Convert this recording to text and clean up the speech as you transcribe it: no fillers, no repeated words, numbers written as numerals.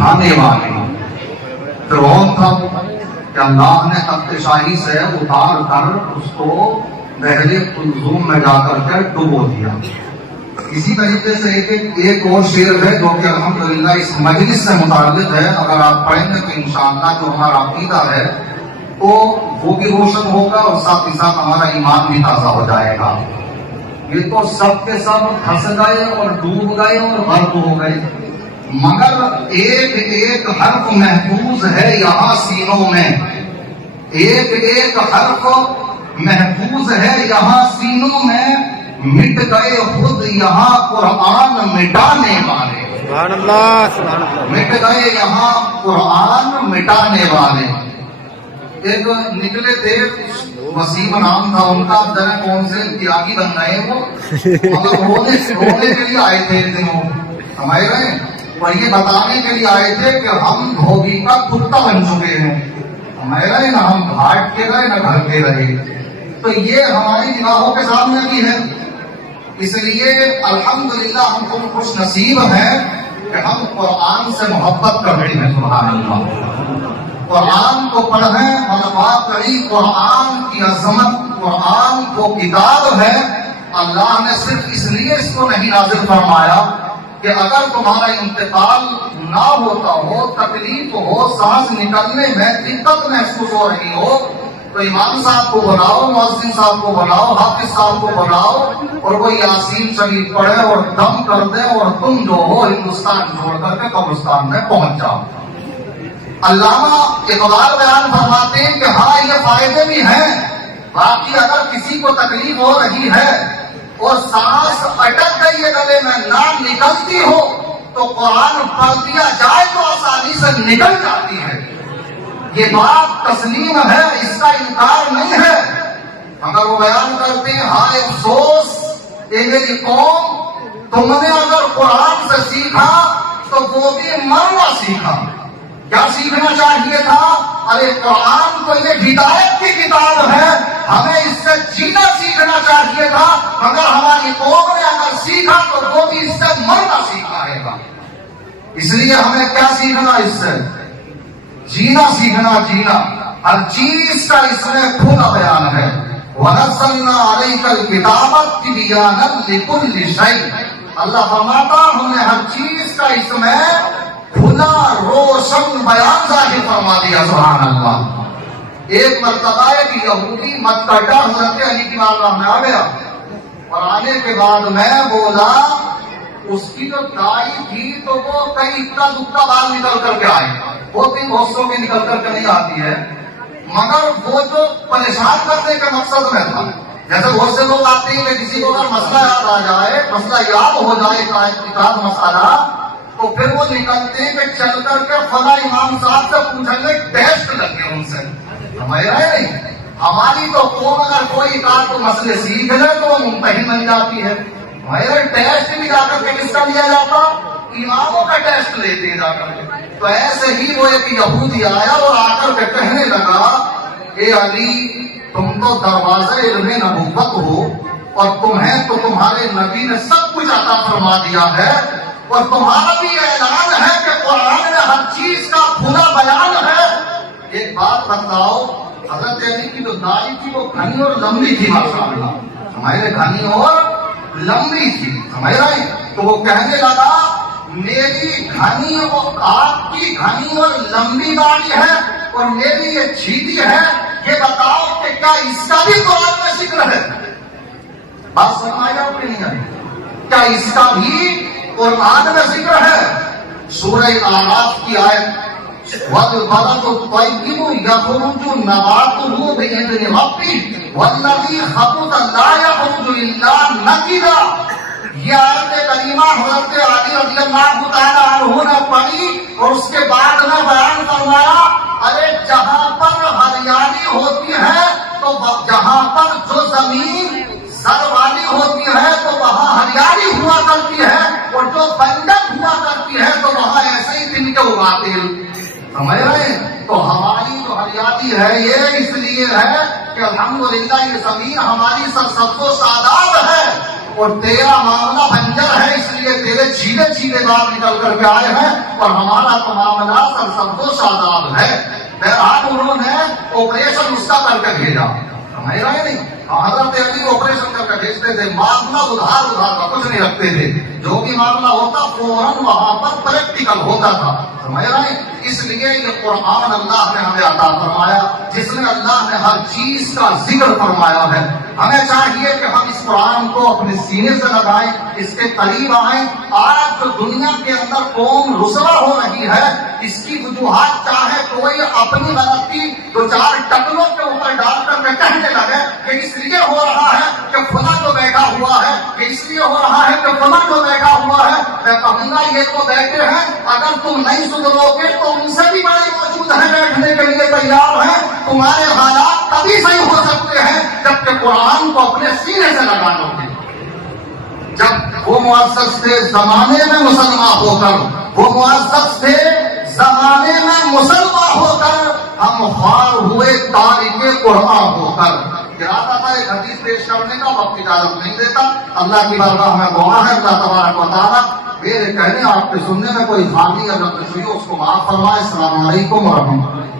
اٹھانے والے. فرعون تھا کہ اللہ نے تخت شاہی سے اتار کر اس کو بحر قلزم میں جا کر کے ڈبو دیا. اسی طریقے سے ایک اور شعر ہے جو کہ الحمدللہ اس مجلس سے متعلق ہے. اگر آپ پڑھیں گے تو انشاءاللہ جو ہمارا عقیدہ ہے تو وہ بھی روشن ہوگا اور ساتھ ہی ساتھ ہمارا ایمان بھی تازہ ہو جائے گا. یہ تو سب کے سب پھنس گئے اور ڈوب گئے اور غرق ہو گئے، مگر ایک ایک حرف محفوظ ہے یہاں سینوں میں. ایک ایک حرف محفوظ ہے یہاں سینوں میں، مٹ گئے خود یہاں قرآن مٹانے والے. سبحان اللہ سبحان اللہ. مٹ گئے یہاں قرآن مٹانے والے. ایک نکلے تھے وسیم نام تھا ان کا، اب جانے کون سے تیاگی بن گئے وہ، مگر رونے کے لیے آئے تھے ایک دن وہ، سمجھ رہے ہیں، اور یہ بتانے کے لیے آئے تھے کہ ہم دھوبی کا کتا بن چکے ہیں، سمجھ رہے ہیں، نہ ہم گھاٹ کے رہے نہ گھر کے رہے. تو یہ ہماری نگاہوں کے سامنے بھی ہے. اس لیے الحمدللہ ہم کو خوش نصیب ہیں کہ ہم قرآن سے محبت کرتے ہیں. سبحان اللہ. قرآن کو پڑھیں اور واقعی قرآن کی عظمت، قرآن کو کتاب ہے. اللہ نے صرف اس لیے اس کو نہیں نازل فرمایا کہ اگر تمہارا انتقال نہ ہوتا ہو، تکلیف ہو، سانس نکلنے میں دقت محسوس ہو رہی ہو، تو امام صاحب کو بلاؤ، مؤذن صاحب کو بلاؤ، حافظ صاحب کو بلاؤ اور وہ یاسین شریف پڑھے اور دم کر دے اور تم جو ہو ہندوستان چھوڑ کر کے قبرستان میں پہنچ جاؤ. علامہ اقبال بیان فرماتے ہیں کہ ہاں یہ فائدے بھی ہیں، باقی اگر کسی کو تکلیف ہو رہی ہے اور سانس اٹک گئی ہے گلے میں، نہ نکلتی ہو، تو قرآن پڑھ دیا جائے تو آسانی سے نکل جاتی ہے. یہ بات تسلیم ہے، اس کا انکار نہیں ہے. مگر وہ بیان کرتے ہیں ہائے افسوس اے میری قوم، تم نے اگر قرآن سے سیکھا تو وہ بھی مرنا سیکھا. کیا سیکھنا چاہیے تھا؟ ارے قرآن تو یہ ہدایت کی کتاب ہے، ہمیں اس سے جینا سیکھنا چاہیے تھا، مگر ہماری قوم نے اگر سیکھا تو وہ بھی اس سے مرنا سیکھا ہے گا. اس لیے ہمیں کیا سیکھنا؟ اس سے جینا سیکھنا. جینا ہر چیز کا اس میں کھلا بیان ہے. وَنَزَّلْنَا عَلَيْكَ الْكِتَابَ تِبْيَانًا لِكُلِّ شَيْءٍ. اللہ فرماتا ہم نے ہر چیز کا اس میں کھلا روشن بیان ظاہر فرما دیا. سبحان اللہ. ایک مرتبہ ایک یہودی مکہ حضرت علی کی بارگاہ میں آ گیا اور آنے کے بعد میں بولا، اس کی جو دائی تھی تو وہ کئی اکا دکا بال نکل کر کے آئے، ہوتی بہتوں کی نکل کر کے نہیں آتی ہے، مگر وہ جو پریشان کرنے کے مقصد میں تھا. جیسے بہت سے لوگ آتے ہیں کہ کسی کو اگر مسئلہ یاد آ جائے، مسئلہ یاد ہو جائے کتاب مسئلہ، تو پھر وہ نکلتے ہیں کہ چل کر کے فلاں امام صاحب سے پوچھیں گے، ٹیسٹ لگے ان سے. ہمیں نہیں، ہماری تو قوم اگر کوئی کار کو مسئلے سیکھ لے تو وہ ممتحن بن جاتی ہے. ہمارے ٹیسٹ بھی جا کر کے کس کا لیا جاتا؟ اماموں کا ٹیسٹ لیتے جا کر کے. تو ایسے ہی وہ ایک یہودی آیا اور آ کر کے کہنے لگا، اے علی تم تو دروازہ علم نبوت ہو اور تمہیں تو تمہارے نبی نے سب کچھ عطا فرما دیا ہے، اور تمہارا بھی اعلان ہے کہ قرآن میں ہر چیز کا کھلا بیان ہے. ایک بات بتاؤ، حضرت علی کی جو داڑھی تھی وہ گھنی اور لمبی تھی، ماشاءاللہ ہمارے گھنی اور لمبی تھی، سمجھ رہے؟ تو وہ کہنے لگا میری گھنی اور آپ کی گھنی اور لمبی داڑھی ہے اور میری یہ چھیٹی ہے، یہ بتاؤ کہ کیا اس کا بھی قرآن میں ذکر ہے؟ بات سمجھا کہ نہیں آئی؟ کیا اس کا بھی قرآن میں ذکر ہے؟ سورہ اعراف کی آیت وَالْبَلَدُ الطَّيِّبُ يَخْرُجُ نَبَاتُهُ بِإِذْنِ رَبِّهِ وَالَّذِي خَبُثَ لَا يَخْرُجُ إِلَّا نَكِدًا. یہ آیت کریمہ حضرت علی رضی اللہ تعالیٰ عنہ نے پڑھی اور اس کے بعد میں بیان فرمایا، ارے جہاں پر ہریالی ہوتی ہے تو جہاں پر جو زمین زر والی ہوتی ہے تو وہاں ہریالی ہوا کرتی ہے، اور جو بنجر ہوا کرتی ہے تو وہاں ایسے ہی تن کے اگاتے ہیں. سمجھ رہے ہیں؟ تو ہماری جو ہریالی ہے یہ اس لیے ہے کہ الحمدللہ یہ زمین ہماری سرسبز و شاداب ہے، اور تیرا معاملہ بنجر ہے، اس لیے تیرے چھیلے چھیلے بات نکل کر کے آئے ہیں، اور ہمارا تو معاملہ سرسبز و شاداب ہے۔ بہرحال انہوں نے آپریشن اس کا کر کے بھیجا، سمجھ رہے نہیں؟ حضرت علی آپریشن کر کے بھیجتے تھے، معاملہ ادھار کا کچھ نہیں رکھتے تھے، جو بھی معاملہ ہوتا فوراً وہاں پر پریکٹیکل ہوتا تھا، سمجھ رہے ہیں؟ اس لیے یہ قرآن اللہ نے ہمیں عطا فرمایا، جس میں اللہ نے ہر چیز کا ذکر فرمایا ہے۔ ہمیں چاہیے کہ ہم اس قرآن کو اپنے سینے سے لگائیں، اس کے قریب آئیں۔ آج جو دنیا کے اندر قوم رسوا ہو رہی ہے، اس کی وجوہات چاہے کوئی اپنی غلطی دو چار ٹکلوں کے اوپر ڈال کر کے کہنے لگے کہ اس لیے ہو رہا ہے کہ فلاں جو بیٹھا ہوا ہے، کہ اس لیے ہو رہا ہے کہ فلاں جو بیٹھا ہوا ہے، میں کہوں گا یہ تو بیٹھے ہیں، اگر تم نہیں سدھرو گے تو ان سے بھی بڑے موجود ہیں، بیٹھنے کے لیے تیار ہیں۔ تمہارے حالات تبھی صحیح ہو سکتے ہیں جبکہ قرآن کو اپنے سینے سے لگا لو گے۔ جب وہ معزز تھے زمانے میں مسلمان ہو کر، وہ معزز تھے زمانے میں مسلمان ہو کر، ہم خوار ہوئے تاریخ قرآن ہو کر۔ ارادہ تھا ایک حدیث پیش کرنے کا، وقت اجازت نہیں دیتا، اللہ کی بارگاہ میں دعا ہے اللہ تبارک و تعالیٰ میرے کہنے آپ کے سننے میں کوئی خامی یا نقص ہوئی اس کو معاف فرمائے۔ السلام علیکم ورحمۃ اللہ۔